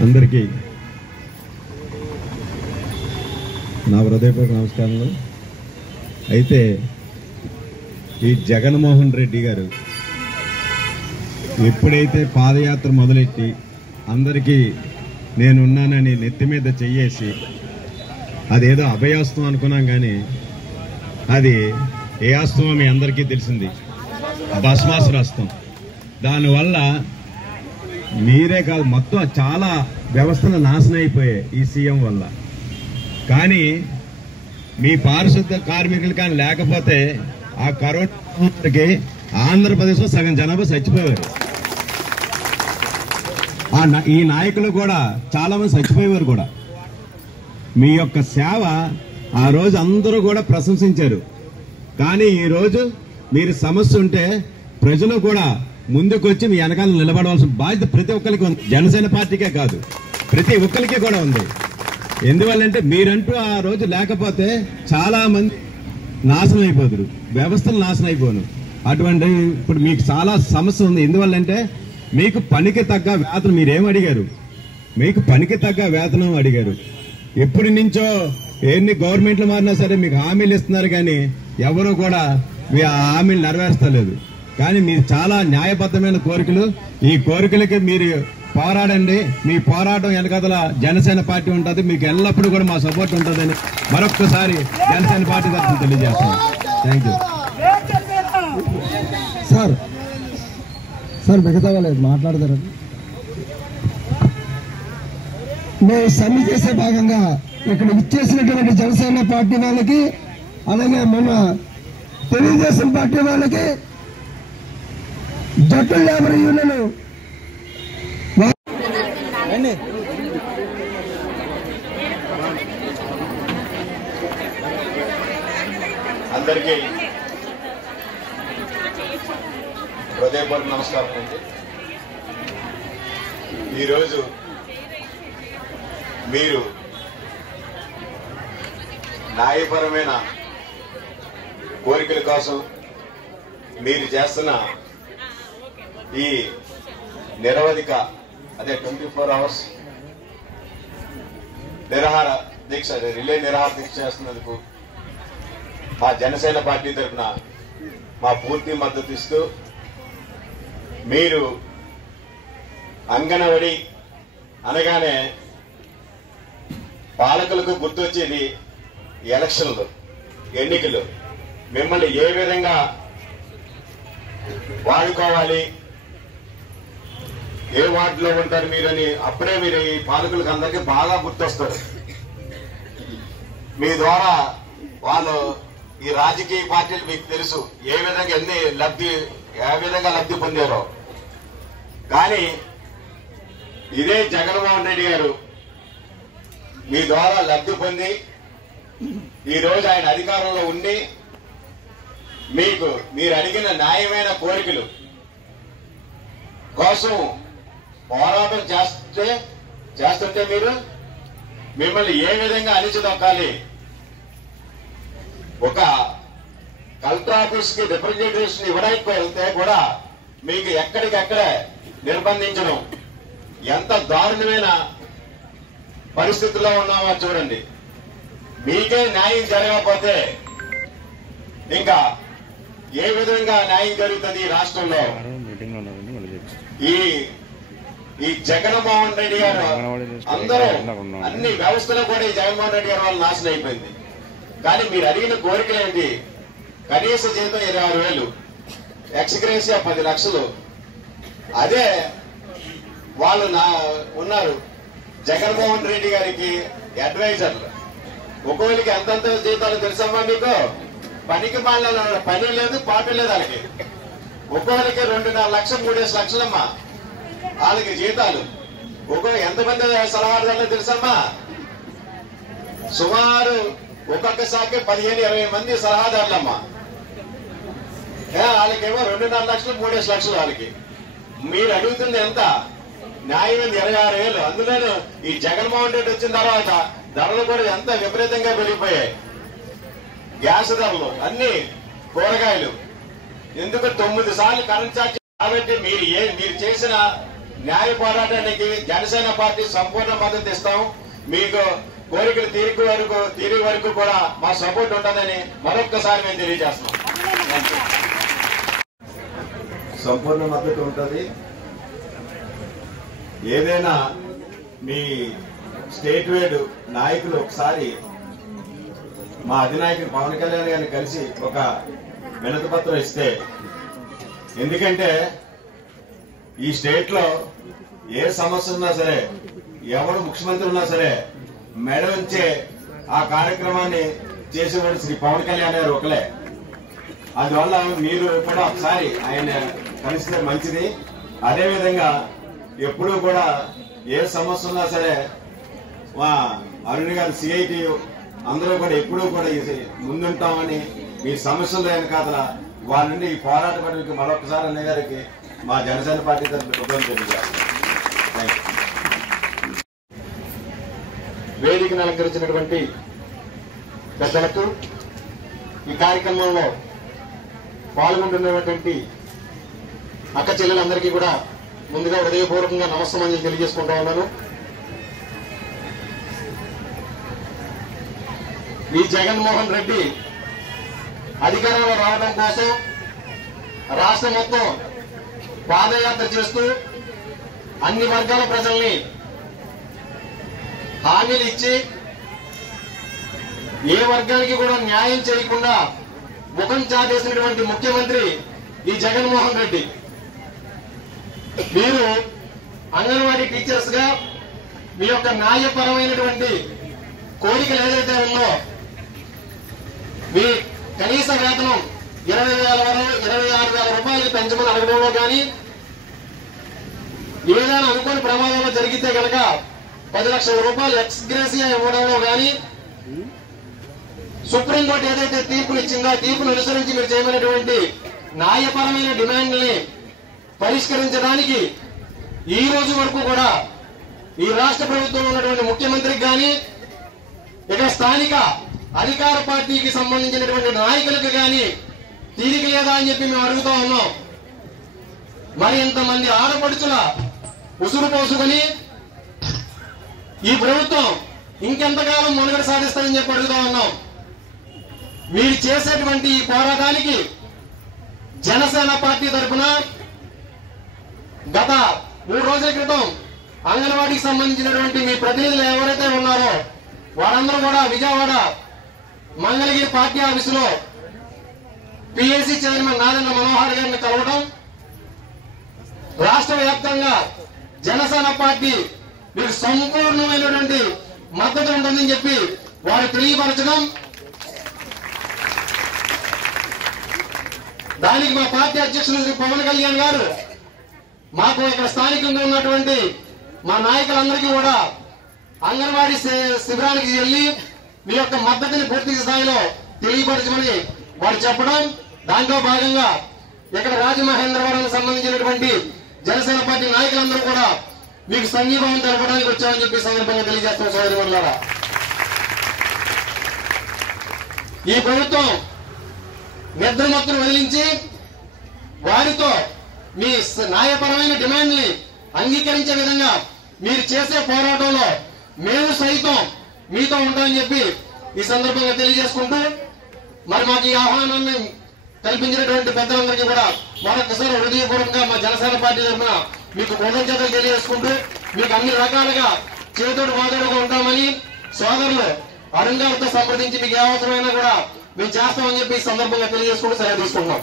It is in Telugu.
అందరికీ నా హృదయపూర్వక నమస్కారాలు. అయితే ఈ జగన్మోహన్ రెడ్డి గారు ఎప్పుడైతే పాదయాత్ర మొదలెట్టి అందరికీ నేనున్నానని నెత్తి మీద చెయ్యేసి అదేదో అభయాస్తం అనుకున్నాం, కానీ అది ఏ అస్తమో మీ అందరికీ తెలిసింది, భస్మాసురాస్తం. దానివల్ల మీరే కాదు మొత్తం చాలా వ్యవస్థలు నాశనం అయిపోయాయి ఈ సీఎం వల్ల. కానీ మీ పారిశుద్ధ కార్మికులు కానీ లేకపోతే ఆ కరోనాకి ఆంధ్రప్రదేశ్లో సగం జనాభా చచ్చిపోయేవారు. ఈ నాయకులు కూడా చాలా మంది చచ్చిపోయేవారు కూడా. మీ యొక్క సేవ ఆ రోజు అందరూ కూడా ప్రశంసించారు. కానీ ఈ రోజు మీరు సమస్య ఉంటే ప్రజలు కూడా ముందుకొచ్చి మీ వెనకాల నిలబడవలసిన బాధ్యత ప్రతి ఒక్కరికి ఉంది. జనసేన పార్టీకే కాదు, ప్రతి ఒక్కరికి కూడా ఉంది. ఎందువల్లంటే మీరంటూ ఆ రోజు లేకపోతే చాలా మంది నాశనం అయిపోతారు, వ్యవస్థలు నాశనం అయిపోను. అటువంటి ఇప్పుడు మీకు చాలా సమస్య ఉంది. ఎందువల్లంటే మీకు పనికి తగ్గ వేతనం మీరేం అడిగారు, మీకు పనికి తగ్గ వేతనం అడిగారు. ఎప్పటి నుంచో ఎన్ని గవర్నమెంట్లు మారినా సరే మీకు హామీలు ఇస్తున్నారు, కానీ ఎవరు కూడా మీ హామీలు నెరవేర్చలేదు. కానీ మీరు చాలా న్యాయబద్ధమైన కోరికలు, ఈ కోరికలకి మీరు పోరాడండి. మీ పోరాటం వెనకాల జనసేన పార్టీ ఉంటుంది, మీకు ఎల్లప్పుడూ కూడా మా సపోర్ట్ ఉంటుందని మరొక్కసారి జనసేన పార్టీ తరఫున తెలియజేస్తాను. Thank you sir. సార్ మిగతా వాళ్ళేది మాట్లాడతారు. మేము సమ్మె చేసే భాగంగా ఇక్కడ ఇచ్చేసినటువంటి జనసేన పార్టీ వాళ్ళకి, అలాగే మన తెలుగుదేశం పార్టీ వాళ్ళకి, జట్టు లేబర్ యూనియన్ అందరికీ హృదయపూర్వక నమస్కారం అండి. ఈరోజు మీరు న్యాయపరమైన కోరికల కోసం మీరు చేస్తున్న ఈ నిరవధిక 24 hours నిరాహార దీక్ష, రిలే నిరాహార దీక్ష చేస్తున్నందుకు మా జనసేన పార్టీ తరఫున మా పూర్తి మద్దతు ఇస్తూ, మీరు అంగన్వాడీ అనగానే పాలకులకు గుర్తొచ్చేది ఎలక్షన్లు, ఎన్నికలు. మిమ్మల్ని ఏ విధంగా వాడుకోవాలి, ఏ వార్డులో ఉంటారు మీరని అప్పుడే మీరు ఈ పాలకులకు అందరికీ బాగా గుర్తొస్తారు. మీ ద్వారా వాళ్ళు ఈ రాజకీయ పార్టీలు మీకు తెలుసు ఏ విధంగా ఏ విధంగా లబ్ధి పొందారో. కానీ ఇదే జగన్మోహన్ రెడ్డి గారు మీ ద్వారా లబ్ధి పొంది ఈరోజు ఆయన అధికారంలో ఉండి మీరు అడిగిన న్యాయమైన కోరికలు కోసం పోరాటం చేస్తుంటే మిమ్మల్ని ఏ విధంగా అణిచిదొక్కాలి, ఒక కలెక్టర్ ఆఫీస్ కి రిప్రజెంటేషన్ ఇవ్వడానికి వెళ్తే కూడా మీకు ఎక్కడికెక్కడే నిర్బంధించడం, ఎంత దారుణమైన పరిస్థితుల్లో ఉన్నామో చూడండి. మీకే న్యాయం జరగకపోతే ఇంకా ఏ విధంగా న్యాయం జరుగుతుంది ఈ రాష్ట్రంలో? ఈ జగన్మోహన్ రెడ్డి గారు అందరూ అన్ని వ్యవస్థలో కూడా ఈ జగన్మోహన్ రెడ్డి గారు వాళ్ళు నాశనం అయిపోయింది. కానీ మీరు అడిగిన కోరికలు ఏంటి? కనీస జీతం 26,000, ఎక్స్గ్రేషియా 10 లక్షలు. అదే వాళ్ళు ఉన్నారు జగన్మోహన్ రెడ్డి గారికి అడ్వైజర్లు. ఒక్కొక్కరికి ఎంతంత జీతాలు తెలుసమ్మా మీకు? పనికి పని లేదు, పాట లేదు వాళ్ళకి. ఒక్కొక్కరికి 2.5 లక్షలు 3 లక్షలమ్మా వాళ్ళకి జీతాలు. ఎంతమంది సలహాదారులు తెలుసమ్మా? సుమారు ఒక్కొక్క శాఖ 15-20 మంది సలహాదారులమ్మా. వాళ్ళకేమో 2.5 లక్షలు 3 లక్షలు వాళ్ళకి. మీరు అడుగుతుంది ఎంత? న్యాయమైంది 26,000. అందులోనూ ఈ జగన్మోహన్ రెడ్డి వచ్చిన తర్వాత ధరలు కూడా ఎంత విపరీతంగా పెరిగిపోయాయి. గ్యాస్ ధరలు, అన్ని కూరగాయలు. ఎందుకు 9 సార్లు కరెంట్ ఛార్జ్. కాబట్టి మీరు చేసిన న్యాయ పోరాటానికి జనసేన పార్టీ సంపూర్ణ మద్దతు ఇస్తాం. మీకు కోరికలు తీరే వరకు కూడా మా సపోర్ట్ ఉంటుందని మరొక్కసారి మేము తెలియజేస్తున్నాం. సంపూర్ణ మద్దతు ఉంటుంది. ఏదైనా మీ స్టేట్ వైడ్ నాయకులు ఒకసారి మా అధినాయకుడు పవన్ కళ్యాణ్ గారిని కలిసి ఒక వినతి పత్రం ఇస్తే, ఎందుకంటే ఈ స్టేట్ లో ఏ సమస్య ఉన్నా సరే, ఎవరు ముఖ్యమంత్రి ఉన్నా సరే మెడ ఉంచే ఆ కార్యక్రమాన్ని చేసేవాడు శ్రీ పవన్ కళ్యాణ్ గారు ఒకలే. అందువల్ల మీరు కూడా ఒకసారి ఆయన కలిస్తే మంచిది. అదేవిధంగా ఎప్పుడూ కూడా ఏ సమస్య ఉన్నా సరే మా అరుణ్ గారు సిఐటి అందరూ కూడా ఎప్పుడూ కూడా ముందుంటామని, మీ సమస్యలు అయిన కాదల వారి నుండి ఈ పోరాట పనికి మరొకసారి అన్నయ్య గారికి మా జనసేన పార్టీ తరఫున కృతజ్ఞతలు తెలియజేస్తాం. వేదికను అలంకరించినటువంటి పెద్దలకు, ఈ కార్యక్రమంలో పాల్గొంటున్నటువంటి అక్క చెల్లెలందరికీ కూడా ముందుగా హృదయపూర్వకంగా నమస్కారం తెలియజేసుకుంటా ఉన్నాను. ఈ జగన్మోహన్ రెడ్డి అధికారంలో రావడం కోసం రాష్ట్రం మొత్తం పాదయాత్ర చేస్తూ అన్ని వర్గాల ప్రజల్ని హామీలు ఇచ్చి ఏ వర్గానికి కూడా న్యాయం చేయకుండా ముఖం చాటేసినటువంటి ముఖ్యమంత్రి ఈ జగన్మోహన్ రెడ్డి. మీరు అంగన్వాడీ టీచర్స్ గా మీ యొక్క న్యాయపరమైనటువంటి కోరికలు ఏదైతే ఉందో, మీ కనీస వేతనం 26,000 రూపాయలు పెంచమని అడగడంలో కానీ, ఏదైనా అనుకోని ప్రమాదంలో జరిగితే కనుక 10 లక్షల రూపాయలు ఎక్స్గ్రేసియా ఇవ్వడంలో కానీ, సుప్రీంకోర్టు ఏదైతే తీర్పునిచ్చిందో ఆ తీర్పును అనుసరించి మీరు చేయమైనటువంటి న్యాయపరమైన డిమాండ్ని పరిష్కరించడానికి ఈ రోజు వరకు కూడా ఈ రాష్ట్ర ప్రభుత్వంలో ఉన్నటువంటి ముఖ్యమంత్రికి కానీ, ఇక స్థానిక అధికార పార్టీకి సంబంధించినటువంటి నాయకులకు కానీ తీరిక లేదా అని చెప్పి మేము అడుగుతా ఉన్నాం. మరి ఇంతమంది ఆడపడుచుల ఉసురు పోసుకుని ఈ ప్రభుత్వం ఇంకెంతకాలం మనుగడ సాధిస్తారని చెప్పి అడుగుతా ఉన్నాం. మీరు చేసేటువంటి ఈ పోరాటానికి జనసేన పార్టీ తరఫున గత 3 రోజుల క్రితం అంగన్వాడీకి సంబంధించినటువంటి మీ ప్రతినిధులు ఎవరైతే ఉన్నారో వారందరూ కూడా విజయవాడ మంగళగిరి పార్టీ ఆఫీసులో పిఎస్సి చైర్మన్ నాదెండ్ల మనోహర్ గారిని కలవడం, రాష్ట్ర వ్యాప్తంగా జనసేన పార్టీ మీకు సంపూర్ణమైనటువంటి మద్దతు ఉంటుందని చెప్పి వారు తెలియపరచడం, దానికి మా పార్టీ అధ్యక్షులు శ్రీ పవన్ కళ్యాణ్ గారు మాకు ఇక్కడ స్థానికంగా ఉన్నటువంటి మా నాయకులందరికీ కూడా అంగన్వాడీ శిబిరానికి వెళ్లి మీ యొక్క మద్దతుని పూర్తి స్థాయిలో తెలియపరచమని వారు చెప్పడం, దాంట్లో భాగంగా ఇక్కడ రాజమహేంద్రవరం సంబంధించినటువంటి జనసేన పార్టీ నాయకులందరూ కూడా మీకు సంఘీభావం తెలపడానికి వచ్చామని చెప్పి సందర్భంగా తెలియజేస్తాం. సోదరులారా, ఈ ప్రభుత్వం నిద్రమత్తును వదిలించి వారితో మీ న్యాయపరమైన డిమాండ్ని అంగీకరించే విధంగా మీరు చేసే పోరాటంలో మేము సైతం మీతో ఉంటామని చెప్పి ఈ సందర్భంగా తెలియజేసుకుంటూ, మరి మాకు ఈ ఆహ్వానాన్ని కల్పించినటువంటి పెద్దలందరికీ కూడా మరొకసారి హృదయపూర్వకంగా మా జనసేన పార్టీ తరఫున మీకు కృతజ్ఞతలు తెలియజేసుకుంటూ, మీకు అన్ని రకాలుగా చేతోడు మాతోడుగా ఉంటామని సోదరులు అరుణ్ గారితో సంప్రదించి మీకు ఏ అవసరమైనా కూడా మేము చేస్తామని చెప్పి ఈ సందర్భంగా తెలియజేసుకుంటూ సెలవు తీసుకుంటున్నాం.